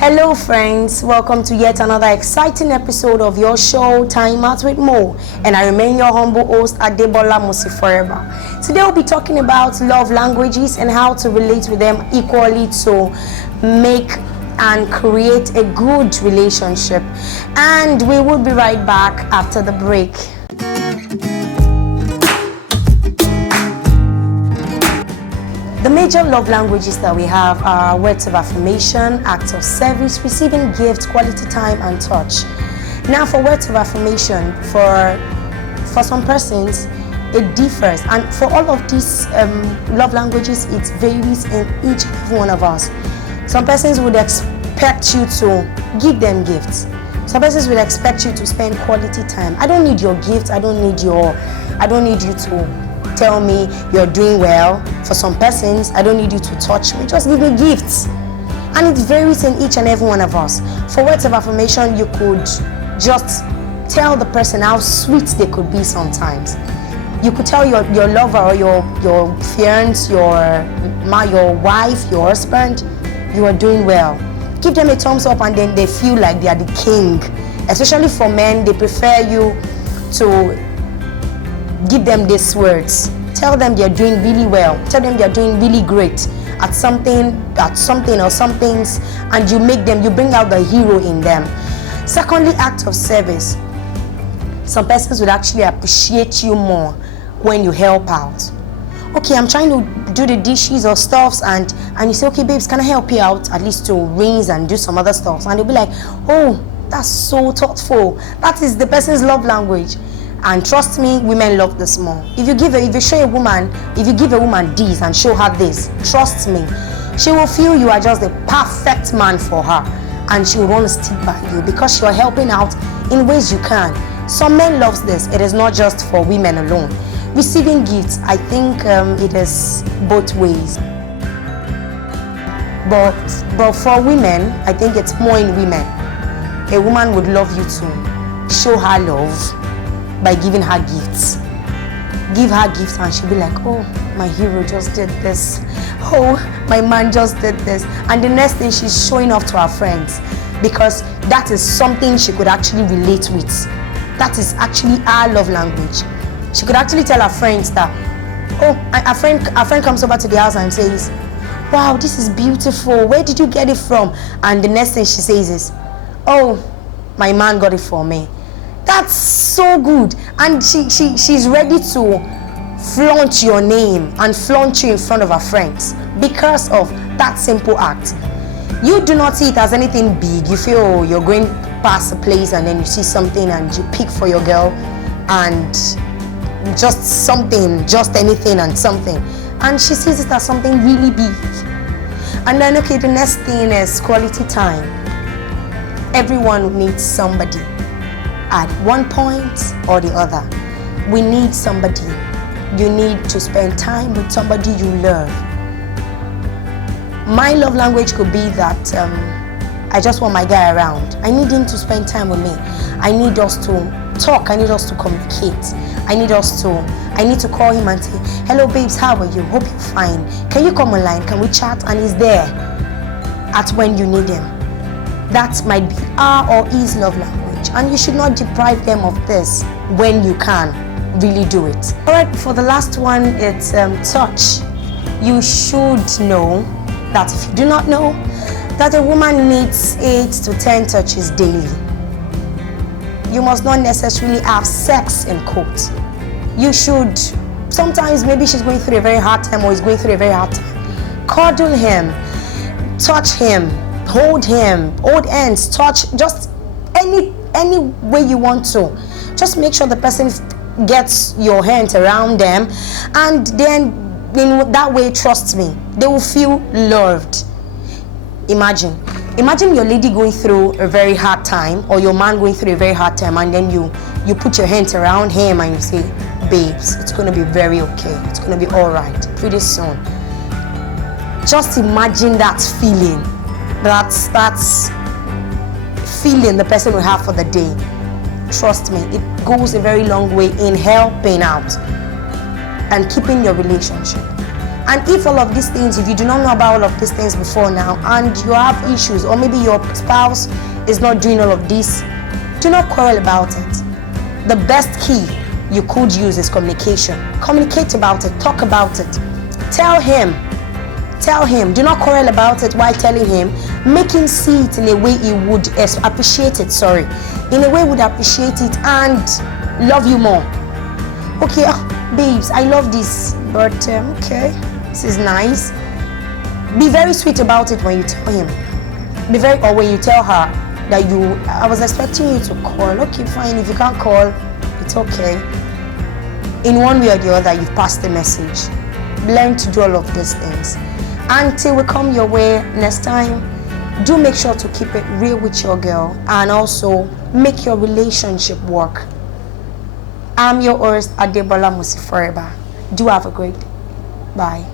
Hello friends, welcome to yet another exciting episode of your show Time Out with Mo, and I remain your humble host Adebola Musi forever. Today we'll be talking about love languages and how to relate with them equally to make and create a good relationship, and we will be right back after the break. The major love languages that we have are words of affirmation, acts of service, receiving gifts, quality time, and touch. Now, for words of affirmation, for some persons, it differs, and for all of these love languages, it varies in each and every one of us. Some persons would expect you to give them gifts. Some persons will expect you to spend quality time. I don't need your gift. I don't need you to tell me you're doing well. For some persons, I don't need you to touch me, just give me gifts. And it varies in each and every one of us. For words of affirmation, you could just tell the person how sweet they could be sometimes. You could tell your lover or your fiancé, your wife, your husband, you are doing well. Give them a thumbs up and then they feel like they are the king. Especially for men, they prefer you to give them these words. Tell them they're doing really well. Tell them they're doing really great at something or some things, and you bring out the hero in them. Secondly, act of service. Some persons would actually appreciate you more when you help out. Okay, I'm trying to do the dishes or stuffs, and you say, okay, babes, can I help you out at least to rinse and do some other stuff? And they'll be like, oh, that's so thoughtful. That is the person's love language. And trust me, women love this more. If you give a woman this and show her this, trust me, she will feel you are just the perfect man for her, and she will want to stick by you because you are helping out in ways you can. Some men love this. It is not just for women alone. Receiving gifts, I think it is both ways. But for women, I think it's more in women. A woman would love you to show her love by giving her gifts. Give her gifts and she'll be like, oh, my hero just did this. Oh, my man just did this. And the next thing, she's showing off to her friends because that is something she could actually relate with. That is actually our love language. She could actually tell her friends that, oh, a friend comes over to the house and says, wow, this is beautiful. Where did you get it from? And the next thing she says is, oh, my man got it for me. That's so good. And she's ready to flaunt your name and flaunt you in front of her friends because of that simple act. You do not see it as anything big. You feel, oh, you're going past a place and then you see something and you pick for your girl and just something, just anything and something. And she sees it as something really big. And then, okay, the next thing is quality time. Everyone needs somebody at one point or the other. We need somebody. You need to spend time with somebody you love. My love language could be that I just want my guy around. I need him to spend time with me. I need us to talk. I need us to communicate. I need to call him and say, hello babes, how are you? Hope you're fine. Can you come online? Can we chat? And he's there at when you need him. That might be our or his love language. And you should not deprive them of this when you can really do it. All right, for the last one, it's touch. You should know that if you do not know, that a woman needs 8 to 10 touches daily. You must not necessarily have sex in quotes. You should, sometimes maybe she's going through a very hard time or is going through a very hard time. Cuddle him, touch him, hold hands, touch, just any way you want to. Just make sure the person gets your hands around them, and then in that way, trust me, they will feel loved. Imagine your lady going through a very hard time, or your man going through a very hard time, and then you put your hands around him and you say, babes, it's going to be very okay, it's going to be all right pretty soon. Just imagine that feeling. That's feeling the person will have for the day. Trust me, it goes a very long way in helping out and keeping your relationship. And if all of these things, if you do not know about all of these things before now, and you have issues, or maybe your spouse is not doing all of this, do not quarrel about it. The best key you could use is communication. Communicate about it, talk about it. Tell him. Do not quarrel about it while telling him. Make him see it in a way he would appreciate it, in a way he would appreciate it and love you more. Okay, babes, I love this, but okay, this is nice. Be very sweet about it when you tell him. Or when you tell her that I was expecting you to call. Okay, fine, if you can't call, it's okay. In one way or the other, you've passed the message. Learn to do all of these things. Until we come your way next time, do make sure to keep it real with your girl and also make your relationship work. I'm your host, Adebola Musi Forever. Do have a great day. Bye.